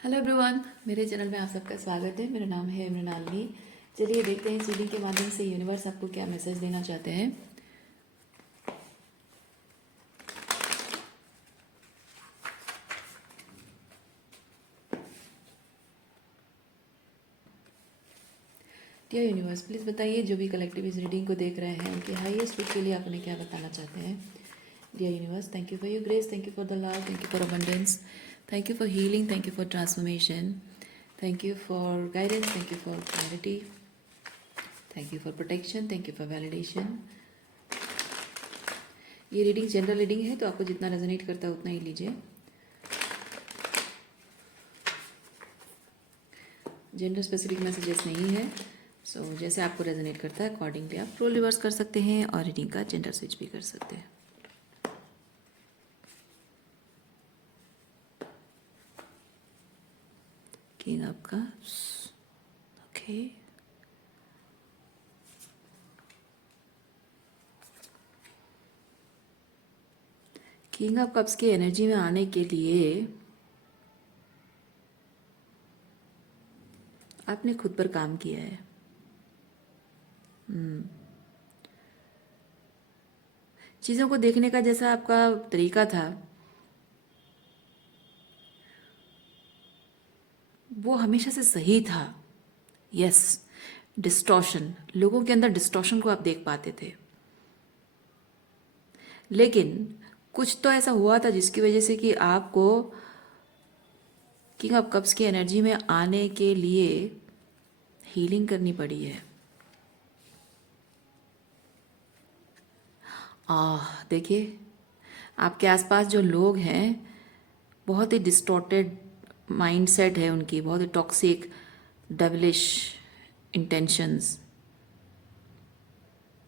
Hello everyone, मेरे channel में आप सबका स्वागत है। मेरा नाम है मृणालिनी। चलिए देखते हैं इस रीडिंग के माध्यम से यूनिवर्स आपको क्या मैसेज देना चाहते हैं। डियर यूनिवर्स, प्लीज़ बताइए जो भी कलेक्टिव इस रीडिंग को देख रहे हैं उनके हाईएस्ट विश के लिए आप उन्हें क्या बताना चाहते हैं। Dear universe, thank you for your grace, thank you for the love, thank you for abundance, thank you for healing, thank you for transformation, thank you for guidance, thank you for clarity, thank you for protection, thank you for validation. ये reading general reading है, तो आपको जितना resonate करता है उतना ही लीजिए। Gender specific messages नहीं है। सो जैसे आपको रेजोनेट करता है अकॉर्डिंगली आप रोल रिवर्स कर सकते हैं और रीडिंग का जेंडर स्विच भी कर सकते हैं। किंग आपका ओके। किंग ऑफ कप्स की एनर्जी में आने के लिए आपने खुद पर काम किया है। चीज़ों को देखने का जैसा आपका तरीका था वो हमेशा से सही था। यस, डिस्टॉर्शन, लोगों के अंदर डिस्टॉर्शन को आप देख पाते थे, लेकिन कुछ तो ऐसा हुआ था जिसकी वजह से कि आपको किंग ऑफ कप्स की एनर्जी में आने के लिए हीलिंग करनी पड़ी है। देखिए, आपके आसपास जो लोग हैं बहुत ही डिस्टॉर्टेड माइंडसेट है उनकी, बहुत ही टॉक्सिक डेविलिश इंटेंशंस।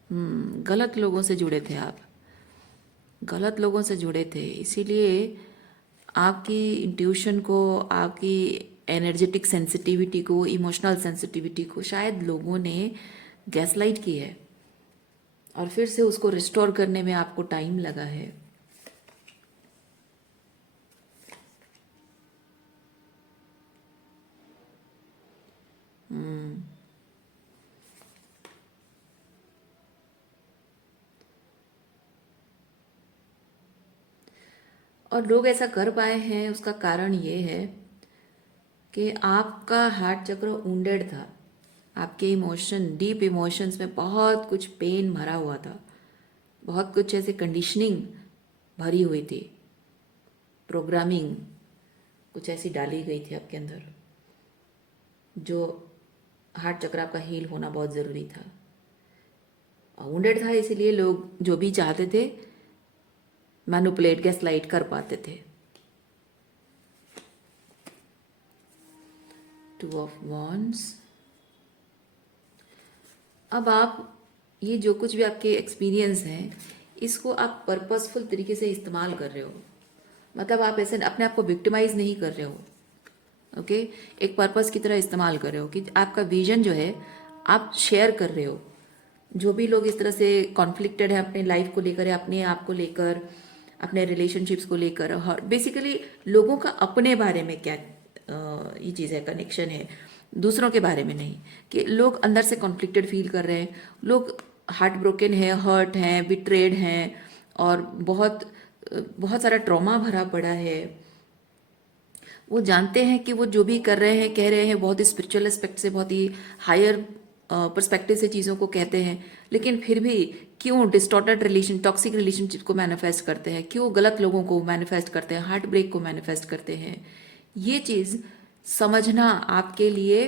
गलत लोगों से जुड़े थे आप, गलत लोगों से जुड़े थे, इसीलिए आपकी इंट्यूशन को, आपकी एनर्जेटिक सेंसिटिविटी को, इमोशनल सेंसिटिविटी को शायद लोगों ने गैसलाइट की है और फिर से उसको रिस्टोर करने में आपको टाइम लगा है। और लोग ऐसा कर पाए हैं उसका कारण ये है कि आपका हार्ट चक्र वुंडेड था। आपके इमोशन, डीप इमोशंस में बहुत कुछ पेन भरा हुआ था, बहुत कुछ ऐसे कंडीशनिंग भरी हुई थी, प्रोग्रामिंग कुछ ऐसी डाली गई थी आपके अंदर, जो हार्ट चक्र आपका हील होना बहुत ज़रूरी था। वुंडेड था, इसीलिए लोग जो भी चाहते थे मैनिपुलेट, गैसलाइट कर पाते थे। Two of wands. अब आप ये जो कुछ भी आपके एक्सपीरियंस हैं इसको आप पर्पसफुल तरीके से इस्तेमाल कर रहे हो, मतलब आप ऐसे अपने आप को विक्टिमाइज नहीं कर रहे हो। ओके, एक पर्पस की तरह इस्तेमाल कर रहे हो कि आपका विजन जो है आप शेयर कर रहे हो। जो भी लोग इस तरह से कॉन्फ्लिक्टेड है अपने लाइफ को लेकर, अपने आप को लेकर, अपने रिलेशनशिप्स को लेकर, बेसिकली लोगों का अपने बारे में क्या ये चीज़ है, कनेक्शन है, दूसरों के बारे में नहीं, कि लोग अंदर से कॉन्फ्लिक्टेड फील कर रहे हैं, लोग हार्ट ब्रोकन है, हर्ट हैं, बिट्रेड हैं और बहुत बहुत सारा ट्रॉमा भरा पड़ा है। वो जानते हैं कि वो जो भी कर रहे हैं, कह रहे हैं, बहुत ही स्पिरिचुअल एस्पेक्ट से, बहुत ही हायर पर्सपेक्टिव से चीज़ों को कहते हैं, लेकिन फिर भी क्यों डिस्टॉर्टेड रिलेशन, टॉक्सिक रिलेशनशिप को मैनिफेस्ट करते हैं, क्यों गलत लोगों को मैनिफेस्ट करते हैं, हार्ट ब्रेक को मैनिफेस्ट करते हैं। ये चीज़ समझना आपके लिए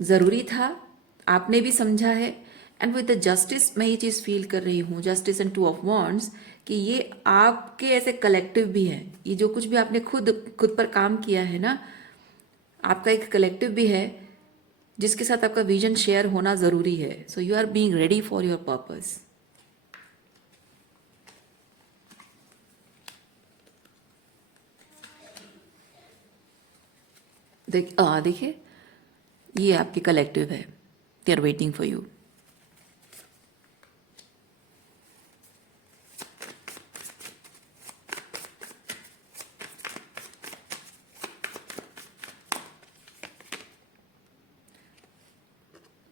ज़रूरी था, आपने भी समझा है। एंड विद द जस्टिस मैं ये चीज़ फील कर रही हूँ, justice and two of wands, कि ये आपके ऐसे कलेक्टिव भी है। ये जो कुछ भी आपने खुद खुद पर काम किया है ना, आपका एक कलेक्टिव भी है जिसके साथ आपका विजन शेयर होना ज़रूरी है। So you are being ready for your purpose. देखिए, ये आपके कलेक्टिव है, they are waiting for you.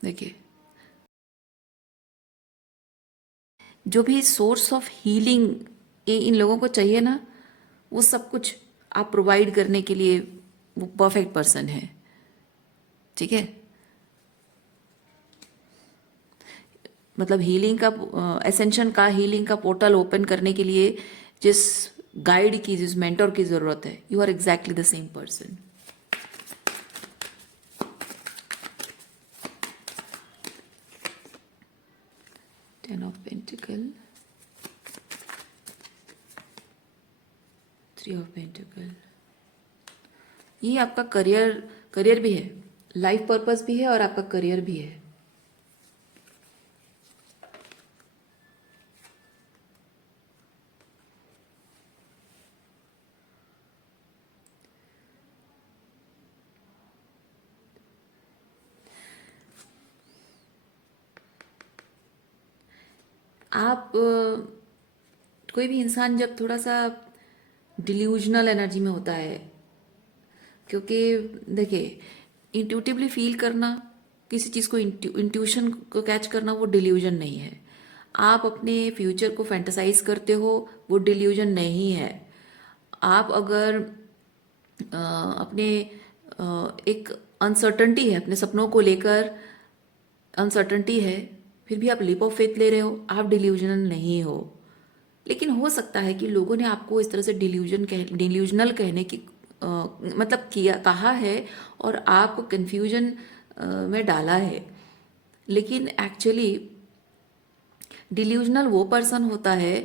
देखिए, जो भी सोर्स ऑफ हीलिंग इन लोगों को चाहिए ना, वो सब कुछ आप प्रोवाइड करने के लिए वो परफेक्ट पर्सन है। ठीक है, मतलब हीलिंग का एसेंशन का हीलिंग का पोर्टल ओपन करने के लिए जिस गाइड की, जिस मेंटर की जरूरत है, you are exactly the same person. 10 of pentacle, 3 of pentacle, ये आपका करियर भी है, लाइफ पर्पस भी है और आपका करियर भी है। आप कोई भी इंसान जब थोड़ा सा डिल्यूजनल एनर्जी में होता है, क्योंकि देखिए, इंट्यूटिवली फील करना, किसी चीज़ को इंट्यूशन को कैच करना, वो डिल्यूजन नहीं है। आप अपने फ्यूचर को फैंटेसाइज करते हो, वो डिल्यूजन नहीं है। आप अगर अपने एक अनसर्टनटी है अपने सपनों को लेकर, अनसर्टनटी है, फिर भी आप लीप ऑफ फेथ ले रहे हो, आप डिल्यूजनल नहीं हो। लेकिन हो सकता है कि लोगों ने आपको इस तरह से डिल्यूजनल कहने की मतलब किया, कहा है और आपको कंफ्यूजन में डाला है। लेकिन एक्चुअली डिल्यूजनल वो पर्सन होता है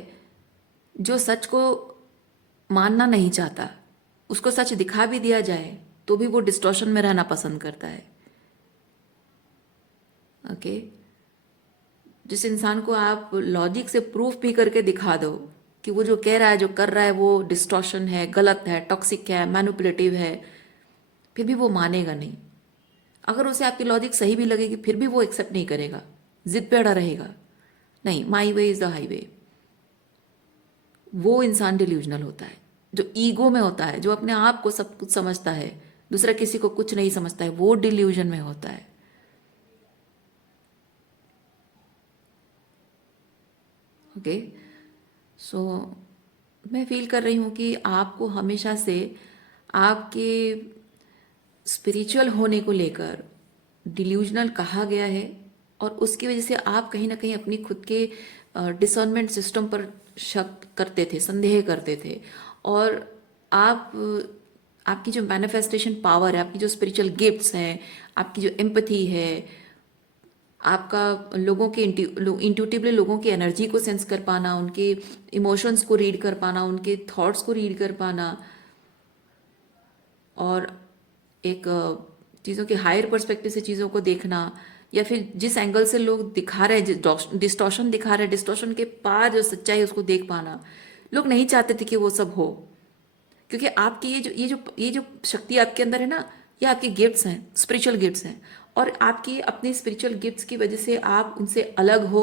जो सच को मानना नहीं चाहता। उसको सच दिखा भी दिया जाए तो भी वो डिस्टॉर्शन में रहना पसंद करता है। ओके, जिस इंसान को आप लॉजिक से प्रूफ भी करके दिखा दो कि वो जो कह रहा है, जो कर रहा है, वो डिस्टॉर्शन है, गलत है, टॉक्सिक है, मैनिपुलेटिव है, फिर भी वो मानेगा नहीं। अगर उसे आपकी लॉजिक सही भी लगेगी, फिर भी वो एक्सेप्ट नहीं करेगा, जिद पे अड़ा रहेगा, नहीं, माई वे इज द हाईवे। वो इंसान डिल्यूजनल होता है, जो ईगो में होता है, जो अपने आप को सब कुछ समझता है, दूसरा किसी को कुछ नहीं समझता है, वो डिल्यूजन में होता है। ओके, सो मैं फील कर रही हूँ कि आपको हमेशा से आपके स्पिरिचुअल होने को लेकर डिल्यूजनल कहा गया है, और उसकी वजह से आप कहीं ना कहीं अपनी खुद के डिसर्नमेंट सिस्टम पर शक करते थे, संदेह करते थे। और आप आपकी जो मैनिफेस्टेशन पावर है, आपकी जो स्पिरिचुअल गिफ्ट्स हैं, आपकी जो एम्पथी है, आपका लोगों के इंट्यूटिवली लोगों की एनर्जी को सेंस कर पाना, उनके इमोशंस को रीड कर पाना, उनके थॉट्स को रीड कर पाना, और एक चीज़ों के हायर पर्सपेक्टिव से चीज़ों को देखना, या फिर जिस एंगल से लोग दिखा रहे हैं, डिस्टॉर्शन दिखा रहे हैं, डिस्टॉर्शन के पार जो सच्चाई है उसको देख पाना। लोग नहीं चाहते थे कि वो सब हो, क्योंकि आपकी ये जो शक्ति आपके अंदर है ना, ये आपके गिफ्ट्स हैं, स्पिरिचुअल गिफ्ट्स हैं, और आपकी अपनी स्पिरिचुअल गिफ्ट्स की वजह से आप उनसे अलग हो,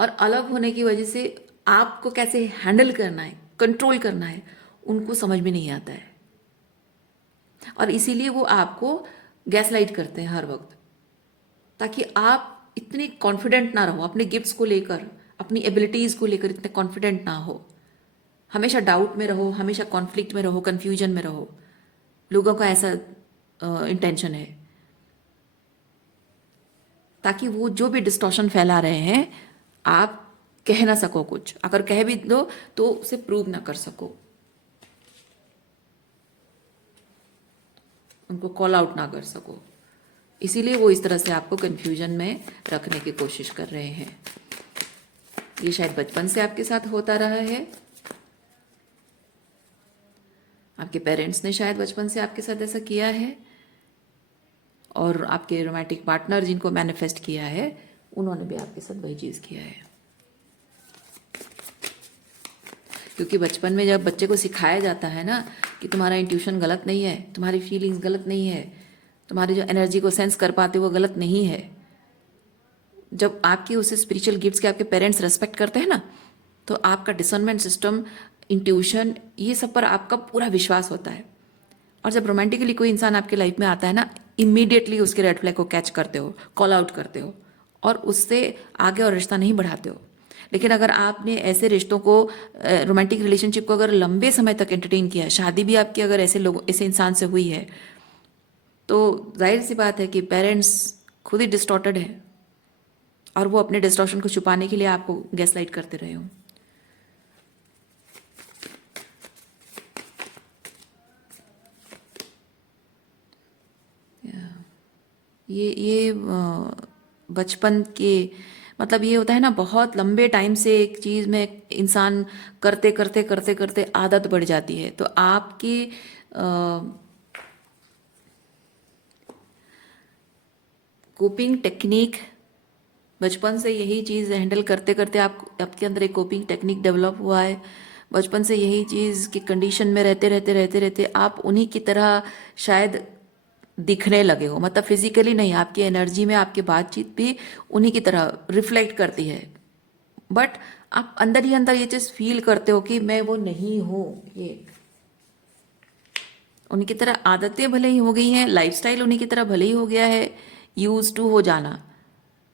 और अलग होने की वजह से आपको कैसे हैंडल करना है, कंट्रोल करना है, उनको समझ में नहीं आता है। और इसीलिए वो आपको गैसलाइट करते हैं हर वक्त, ताकि आप इतने कॉन्फिडेंट ना रहो अपने गिफ्ट्स को लेकर, अपनी एबिलिटीज़ को लेकर इतने कॉन्फिडेंट ना हो, हमेशा डाउट में रहो, हमेशा कॉन्फ्लिक्ट में रहो, कन्फ्यूजन में रहो। लोगों का ऐसा इंटेंशन है, ताकि वो जो भी डिस्टॉर्शन फैला रहे हैं, आप कह ना सको कुछ, अगर कह भी दो तो उसे प्रूव ना कर सको, उनको कॉल आउट ना कर सको। इसीलिए वो इस तरह से आपको कंफ्यूजन में रखने की कोशिश कर रहे हैं। ये शायद बचपन से आपके साथ होता रहा है, आपके पेरेंट्स ने शायद बचपन से आपके साथ ऐसा किया है, और आपके रोमांटिक पार्टनर जिनको मैनिफेस्ट किया है, उन्होंने भी आपके साथ वही चीज़ किया है। क्योंकि बचपन में जब बच्चे को सिखाया जाता है ना कि तुम्हारा इंट्यूशन गलत नहीं है, तुम्हारी फीलिंग्स गलत नहीं है, तुम्हारी जो एनर्जी को सेंस कर पाते वो गलत नहीं है, जब आपकी उसे स्पिरिचुअल गिफ्ट्स के आपके पेरेंट्स रेस्पेक्ट करते हैं ना, तो आपका डिसर्नमेंट सिस्टम, इंट्यूशन, ये सब पर आपका पूरा विश्वास होता है। और जब रोमांटिकली कोई इंसान आपके लाइफ में आता है ना, इमीडिएटली उसके रेड फ्लैग को कैच करते हो, कॉल आउट करते हो और उससे आगे और रिश्ता नहीं बढ़ाते हो। लेकिन अगर आपने ऐसे रिश्तों को, रोमांटिक रिलेशनशिप को अगर लंबे समय तक एंटरटेन किया है, शादी भी आपकी अगर ऐसे लोग, ऐसे इंसान से हुई है, तो जाहिर सी बात है कि पेरेंट्स खुद ही डिस्टॉर्टेड है और वो अपने डिस्टॉर्शन को छुपाने के लिए आपको गैसलाइट करते रहे हों। ये बचपन के, मतलब ये होता है ना, बहुत लंबे टाइम से एक चीज़ में इंसान करते करते करते करते आदत बढ़ जाती है। तो आपकी कोपिंग टेक्निक बचपन से यही चीज़ हैंडल करते करते आपके अंदर एक कोपिंग टेक्निक डेवलप हुआ है। बचपन से यही चीज़ की कंडीशन में रहते रहते रहते रहते आप उन्हीं की तरह शायद दिखने लगे हो। मतलब फिजिकली नहीं, आपकी एनर्जी में आपकी बातचीत भी उन्हीं की तरह रिफ्लेक्ट करती है। बट आप अंदर ही अंदर ये चीज़ फील करते हो कि मैं वो नहीं हूँ। ये उन्हीं की तरह आदतें भले ही हो गई हैं, लाइफस्टाइल उन्हीं की तरह भले ही हो गया है, यूज टू हो जाना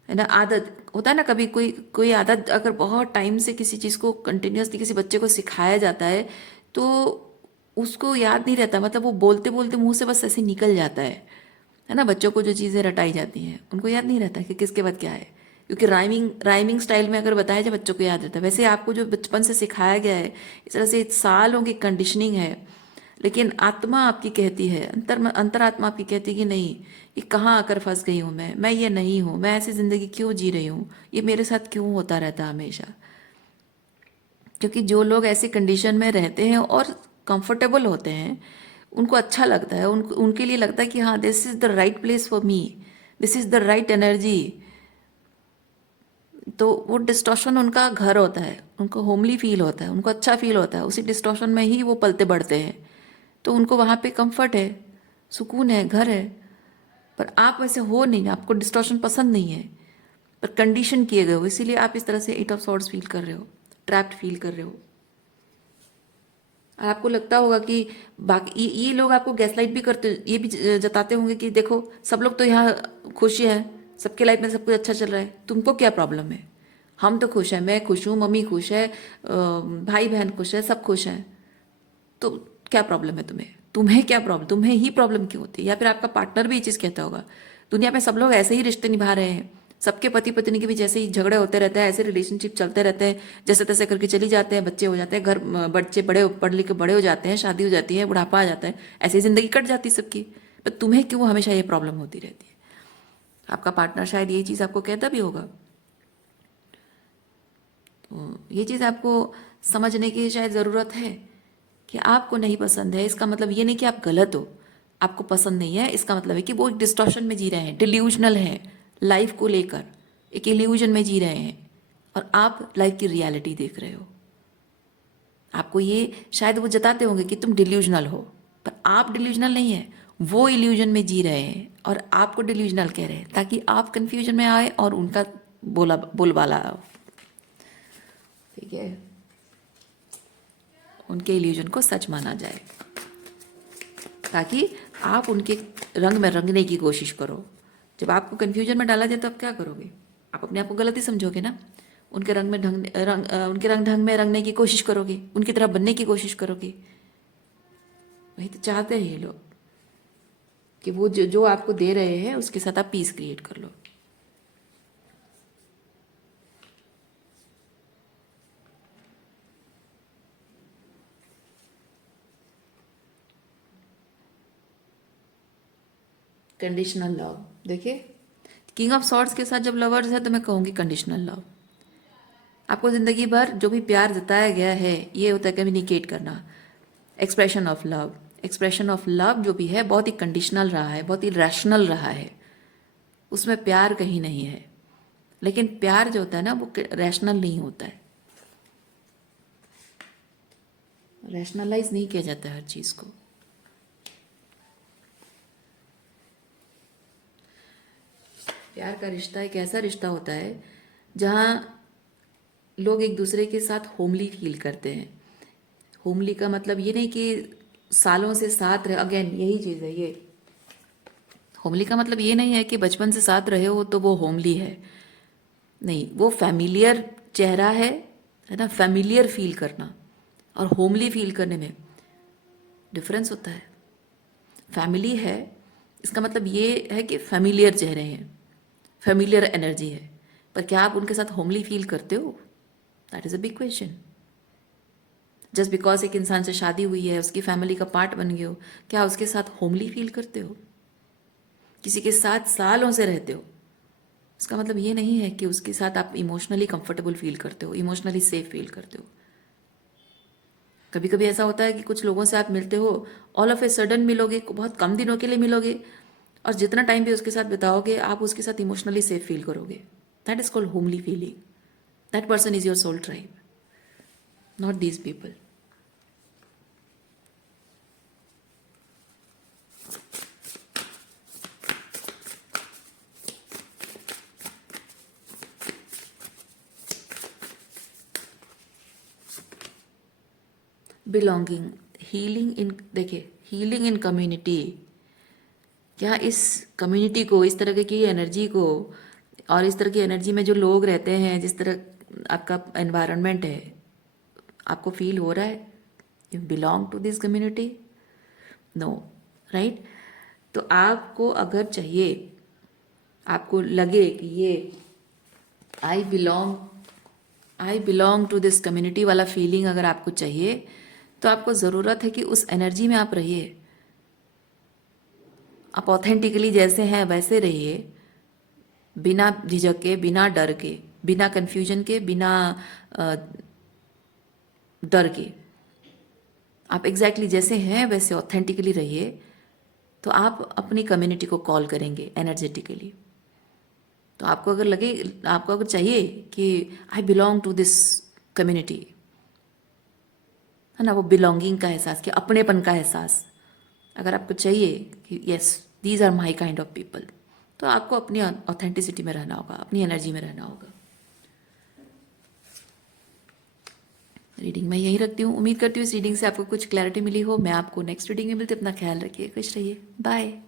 है ना। आदत होता है ना, कभी कोई कोई आदत अगर बहुत टाइम से किसी चीज़ को कंटिन्यूसली किसी बच्चे को सिखाया जाता है तो उसको याद नहीं रहता। मतलब वो बोलते बोलते मुंह से बस ऐसे निकल जाता है ना। बच्चों को जो चीज़ें रटाई जाती हैं उनको याद नहीं रहता कि किसके बाद क्या है, क्योंकि राइमिंग राइमिंग स्टाइल में अगर बताया जाए बच्चों को याद रहता है। वैसे आपको जो बचपन से सिखाया गया है, इस तरह से सालों की कंडीशनिंग है। लेकिन आत्मा आपकी कहती है, अंतरात्मा आपकी कहती है कि नहीं, ये कहाँ आकर फंस गई हूँ मैं ये नहीं हूँ, मैं ऐसी ज़िंदगी क्यों जी रही हूँ, ये मेरे साथ क्यों होता रहता हमेशा। क्योंकि जो लोग ऐसी कंडीशन में रहते हैं और कंफर्टेबल होते हैं, उनको अच्छा लगता है, उनके लिए लगता है कि हाँ, this is the right place for me, this is the right energy. तो वो डिस्टॉर्शन उनका घर होता है, उनको होमली फील होता है, उनको अच्छा फील होता है, उसी डिस्टॉर्शन में ही वो पलते बढ़ते हैं। तो उनको वहाँ पे कंफर्ट है, सुकून है, घर है। पर आप वैसे हो नहीं, आपको डिस्टॉर्शन पसंद नहीं है, पर कंडीशन किए गए हो, इसीलिए आप इस तरह से एट ऑफ सॉर्ड्स फील कर रहे हो, ट्रैप्ड फील कर रहे हो। और आपको लगता होगा कि बाकी ये लोग आपको गैसलाइट भी करते, ये भी जताते होंगे कि देखो सब लोग तो यहाँ खुश हैं, सबके लाइफ में सब कुछ अच्छा चल रहा है, तुमको क्या प्रॉब्लम है। हम तो खुश हैं, मैं खुश हूँ, मम्मी खुश है, भाई बहन खुश है, सब खुश हैं, तो क्या प्रॉब्लम है तुम्हें, तुम्हें क्या प्रॉब्लम, तुम्हें ही प्रॉब्लम क्यों होती है। या फिर आपका पार्टनर भी ये चीज़ कहता होगा, दुनिया में सब लोग ऐसे ही रिश्ते निभा रहे हैं, सबके पति पत्नी के बीच ऐसे ही झगड़े होते रहते हैं, ऐसे रिलेशनशिप चलते रहते हैं, जैसे तैसे करके चली जाते हैं, बच्चे हो जाते हैं, घर बच्चे बड़े पढ़ लिख के बड़े हो जाते हैं, शादी हो जाती है, बुढ़ापा आ जाता है, ऐसे ही जिंदगी कट जाती है सबकी। पर तुम्हें क्यों हमेशा ये प्रॉब्लम होती रहती है। आपका पार्टनर शायद ये चीज़ आपको कहता भी होगा। तो ये चीज़ आपको समझने की शायद ज़रूरत है कि आपको नहीं पसंद है, इसका मतलब ये नहीं कि आप गलत हो। आपको पसंद नहीं है, इसका मतलब है कि वो एक डिस्टॉर्शन में जी रहे हैं, डिल्यूजनल है, लाइफ को लेकर एक इल्यूजन में जी रहे हैं, और आप लाइफ की रियलिटी देख रहे हो। आपको ये शायद वो जताते होंगे कि तुम डिल्यूजनल हो, पर आप डिल्यूजनल नहीं है, वो इल्यूजन में जी रहे हैं और आपको डिल्यूजनल कह रहे हैं, ताकि आप कंफ्यूजन में आए और उनका बोलबाला आओ। ठीक है, उनके इल्यूजन को सच माना जाए, ताकि आप उनके रंग में रंगने की कोशिश करो। जब आपको कंफ्यूजन में डाला जाए तो आप क्या करोगे, आप अपने आप को गलत ही समझोगे ना। उनके रंग में उनके रंग ढंग में रंगने की कोशिश करोगे, उनकी तरह बनने की कोशिश करोगे। वही तो चाहते हैं ये लोग कि वो जो आपको दे रहे हैं उसके साथ आप पीस क्रिएट कर लो। कंडीशनल लव, देखिए किंग ऑफ सॉर्ड्स के साथ जब लवर्स है तो मैं कहूँगी कंडीशनल लव। आपको ज़िंदगी भर जो भी प्यार जताया गया है ये होता है कम्युनिकेट करना, expression of love. Expression of love जो भी है बहुत ही कंडीशनल रहा है, बहुत ही रैशनल रहा है, उसमें प्यार कहीं नहीं है। लेकिन प्यार जो होता है ना वो रैशनल नहीं होता है, रैशनलाइज नहीं किया जाता है हर चीज़ को। प्यार का रिश्ता एक ऐसा रिश्ता होता है जहाँ लोग एक दूसरे के साथ होमली फील करते हैं। होमली का मतलब ये नहीं कि सालों से साथ रहे, अगेन यही चीज़ है ये, होमली का मतलब ये नहीं है कि बचपन से साथ रहे हो तो वो होमली है, नहीं, वो फैमिलियर चेहरा है ना, फैमिलियर फील करना और होमली फील करने में डिफरेंस होता है। फैमिली है इसका मतलब ये है कि फैमिलियर चेहरे हैं, फैमिलियर एनर्जी है, पर क्या आप उनके साथ होमली फील करते हो? That is a big question. Just because एक इंसान से शादी हुई है, उसकी फैमिली का पार्ट बन गए हो, क्या उसके साथ होमली फील करते हो? किसी के साथ सालों से रहते हो, इसका मतलब ये नहीं है कि उसके साथ आप इमोशनली कंफर्टेबल फील करते हो, इमोशनली सेफ फील करते हो। कभी कभी ऐसा होता है कि कुछ लोगों से आप मिलते हो, ऑल ऑफ ए सडन मिलोगे, बहुत कम दिनों के लिए मिलोगे, और जितना टाइम भी उसके साथ बिताओगे आप उसके साथ इमोशनली सेफ फील करोगे। That is called homely feeling. That person is your soul tribe, not these people. Belonging, healing in, देखिए हीलिंग इन कम्युनिटी, क्या इस कम्युनिटी को, इस तरह की एनर्जी को, और इस तरह की एनर्जी में जो लोग रहते हैं, जिस तरह आपका एनवायरनमेंट है, आपको फील हो रहा है you belong to this community? No, right? तो आपको अगर चाहिए, आपको लगे कि ये I belong, I belong to this community वाला फीलिंग अगर आपको चाहिए, तो आपको ज़रूरत है कि उस एनर्जी में आप रहिए। आप ऑथेंटिकली जैसे हैं वैसे रहिए, बिना झिझक के, बिना डर के, बिना कन्फ्यूजन के, बिना डर के। आप एग्जैक्टली जैसे हैं वैसे ऑथेंटिकली रहिए, तो आप अपनी कम्युनिटी को कॉल करेंगे एनर्जेटिकली। तो आपको अगर लगे, आपको अगर चाहिए कि I belong to this community, है ना, वो बिलोंगिंग का एहसास, कि अपनेपन का एहसास अगर आपको चाहिए कि yes these are my kind of people, तो आपको अपनी ऑथेंटिसिटी में रहना होगा, अपनी एनर्जी में रहना होगा। रीडिंग मैं यही रखती हूँ। उम्मीद करती हूँ इस रीडिंग से आपको कुछ क्लैरिटी मिली हो। मैं आपको नेक्स्ट रीडिंग में मिलती हूँ। अपना ख्याल रखिए, खुश रहिए, बाय।